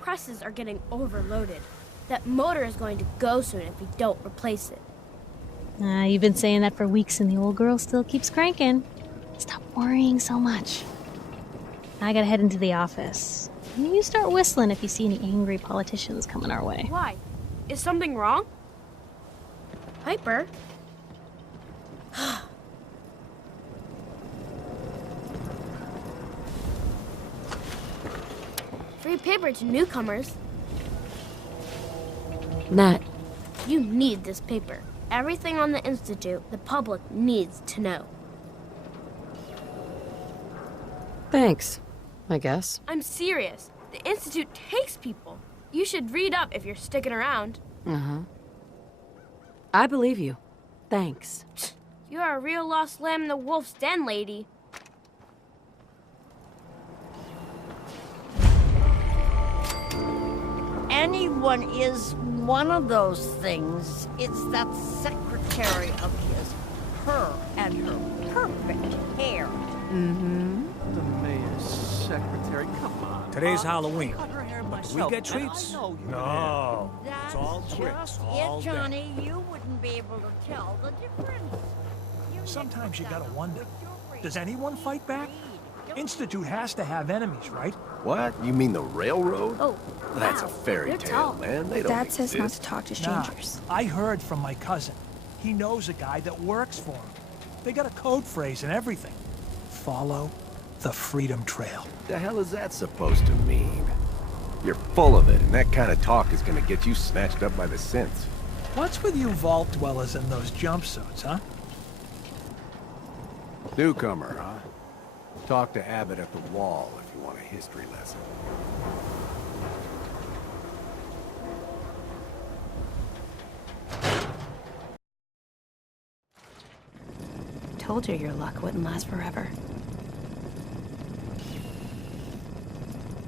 presses are getting overloaded. That motor is going to go soon if we don't replace it. You've been saying that for weeks and the old girl still keeps cranking. Stop worrying so much. I gotta head into the office. You start whistling if you see any angry politicians coming our way. Why? Is something wrong? Piper? Free paper to newcomers. Nat. You need this paper. Everything on the Institute, the public needs to know. Thanks, I guess. I'm serious. The Institute takes people. You should read up if you're sticking around. Uh-huh. I believe you. Thanks. You are a real lost lamb in the wolf's den, lady. Anyone is one of those things. It's that secretary of his, her and her perfect hair. Mm-hmm. The mayor's secretary, come on. Today's Halloween. Cut her hair Do we myself, get and treats? I know you No. did. It's all That's tricks just all it, day. Johnny. You wouldn't be able to tell the difference. Sometimes you gotta wonder, does anyone fight back? Institute has to have enemies, right? What? You mean the railroad? Oh, That's wow. a fairy You're tale, tall. man. They don't Dad says not exist. to talk to Nah, strangers. I heard from my cousin. He knows a guy that works for him. They got a code phrase and everything. Follow the Freedom Trail. The hell is that supposed to mean? You're full of it, and that kind of talk is gonna get you snatched up by the synths. What's with you vault dwellers in those jumpsuits, huh? Newcomer, huh? Talk to Abbott at the wall if you want a history lesson. Told you your luck wouldn't last forever.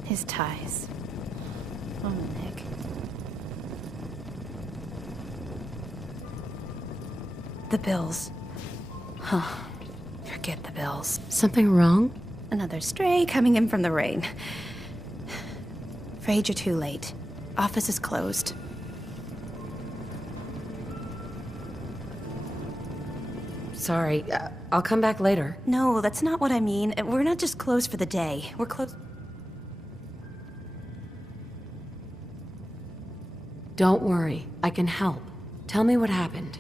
His ties. Oh, Nick. The bills. Huh. Forget the bills. Something wrong? Another stray coming in from the rain. Afraid you're too late. Office is closed. Sorry, I'll come back later. No, that's not what I mean. We're not just closed for the day. We're closed. Don't worry, I can help. Tell me what happened.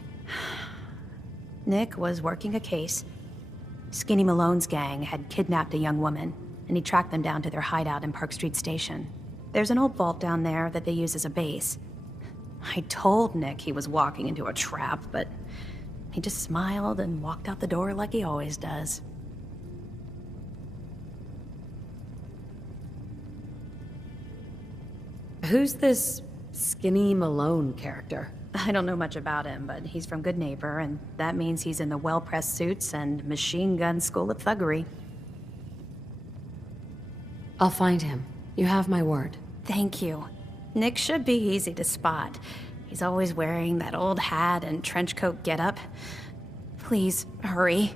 Nick was working a case. Skinny Malone's gang had kidnapped a young woman, and he tracked them down to their hideout in Park Street Station. There's an old vault down there that they use as a base. I told Nick he was walking into a trap, but he just smiled and walked out the door like he always does. Who's this Skinny Malone character? I don't know much about him, but he's from Good Neighbor, and that means he's in the well-pressed suits and machine gun school of thuggery. I'll find him. You have my word. Thank you. Nick should be easy to spot. He's always wearing that old hat and trench coat getup. Please, hurry.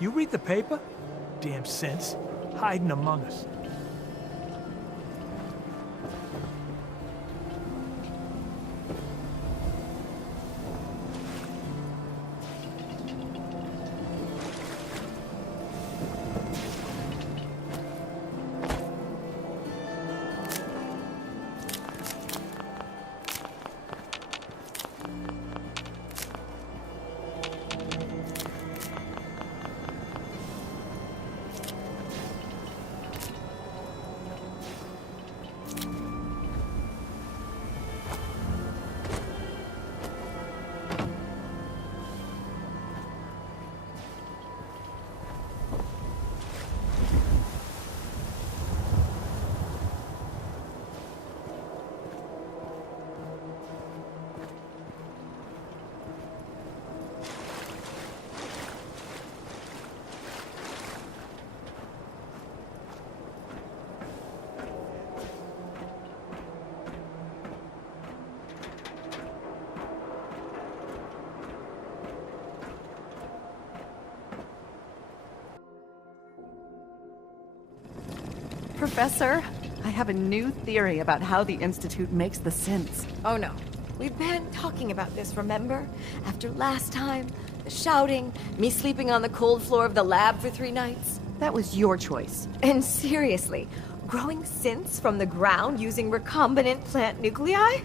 You read the paper? Damn synths, hiding among us. Professor, I have a new theory about how the Institute makes the synths. Oh no. We've been talking about this, remember? After last time, the shouting, me sleeping on the cold floor of the lab for 3 nights. That was your choice. And seriously, growing synths from the ground using recombinant plant nuclei?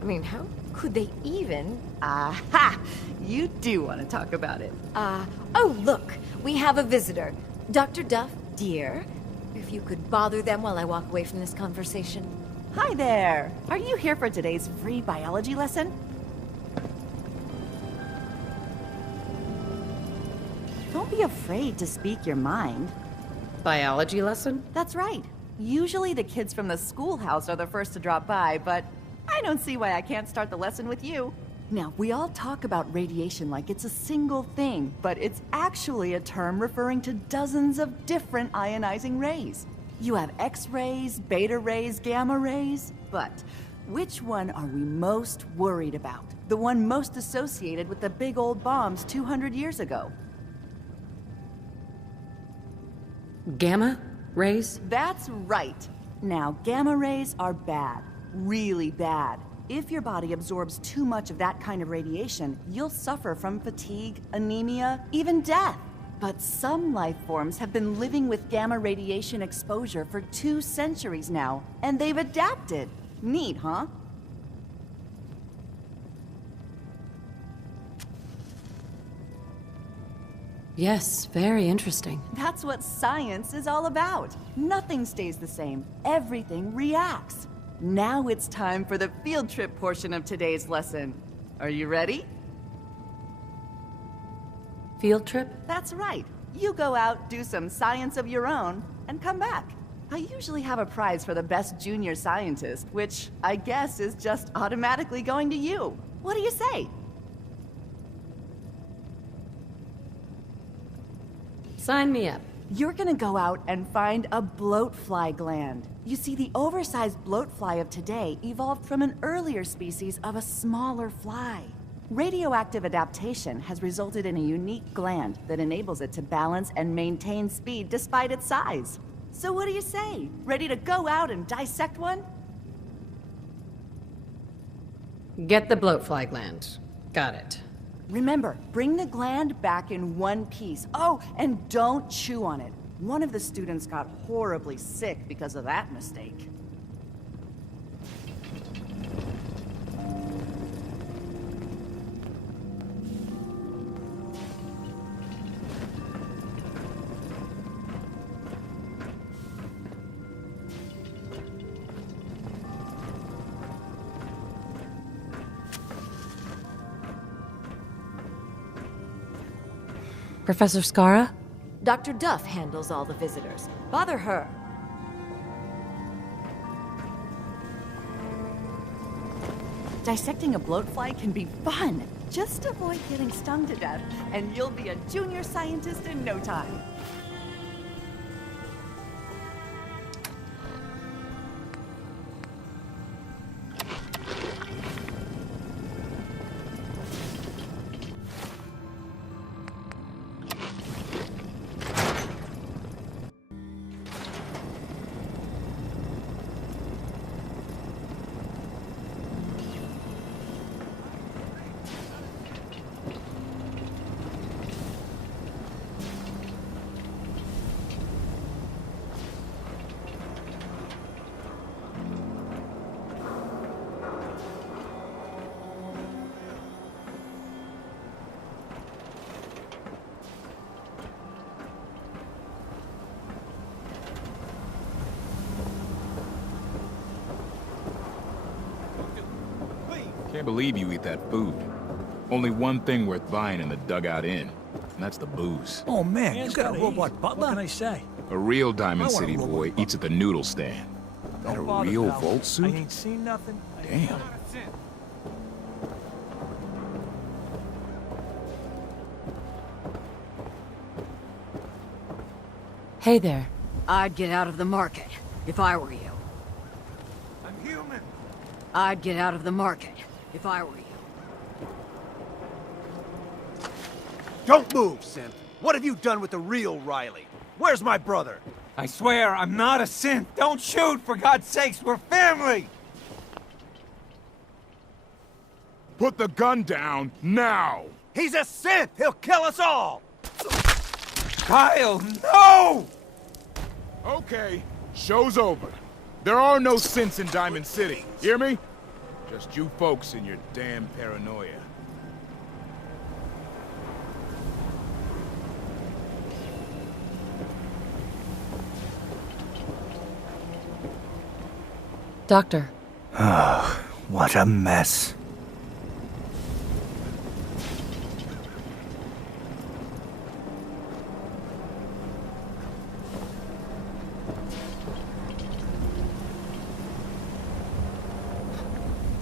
I mean, how could they even? Aha! You do want to talk about it. Oh look, we have a visitor. Dr. Duff, dear. If you could bother them while I walk away from this conversation. Hi there! Are you here for today's free biology lesson? Don't be afraid to speak your mind. Biology lesson? That's right. Usually the kids from the schoolhouse are the first to drop by, but I don't see why I can't start the lesson with you. Now, we all talk about radiation like it's a single thing, but it's actually a term referring to dozens of different ionizing rays. You have X-rays, beta rays, gamma rays, but which one are we most worried about? The one most associated with the big old bombs 200 years ago. Gamma rays? That's right. Now, gamma rays are bad. Really bad. If your body absorbs too much of that kind of radiation, you'll suffer from fatigue, anemia, even death. But some life forms have been living with gamma radiation exposure for 2 centuries now, and they've adapted. Neat, huh? Yes, very interesting. That's what science is all about. Nothing stays the same. Everything reacts. Now it's time for the field trip portion of today's lesson. Are you ready? Field trip? That's right. You go out, do some science of your own, and come back. I usually have a prize for the best junior scientist, which I guess is just automatically going to you. What do you say? Sign me up. You're gonna go out and find a bloatfly gland. You see, the oversized bloatfly of today evolved from an earlier species of a smaller fly. Radioactive adaptation has resulted in a unique gland that enables it to balance and maintain speed despite its size. So what do you say? Ready to go out and dissect one? Get the bloatfly gland. Got it. Remember, bring the gland back in one piece. Oh, and don't chew on it. One of the students got horribly sick because of that mistake. Professor Skara? Dr. Duff handles all the visitors. Bother her. Dissecting a bloatfly can be fun. Just avoid getting stung to death, and you'll be a junior scientist in no time. Can't believe you eat that food. Only one thing worth buying in the Dugout Inn, and that's the booze. Oh man, you got a robot butler? What can I say? A real Diamond I want a City robot boy butler. eats at the noodle stand. That a Don't bother, real pal. Volt I suit? ain't seen nothing. Damn. Hey there. I'd get out of the market, if I were you. I'm human. I'd get out of the market, if I were you. Don't move, Synth. What have you done with the real Riley? Where's my brother? I swear, I'm not a synth. Don't shoot, for God's sakes, we're family! Put the gun down, now! He's a synth! He'll kill us all! Kyle, no! Okay, show's over. There are no synths in Diamond City, hear me? Just you folks and your damn paranoia. Doctor. Oh, what a mess.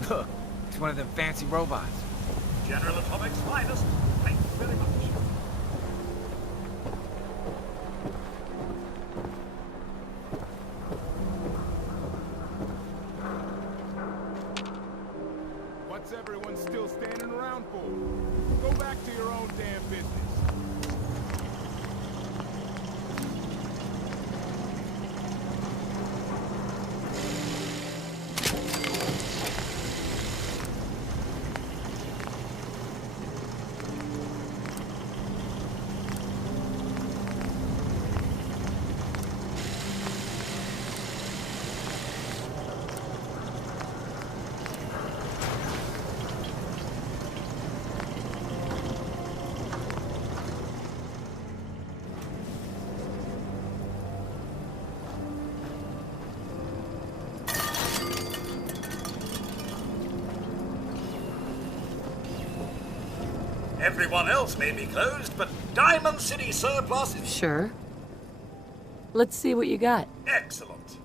Look, it's one of them fancy robots. General Atomics finest. Thank you very much. What's everyone still standing around for? Go back to your own damn business. Everyone else may be closed, but Diamond City surplus is Sure. Let's see what you got. excellent.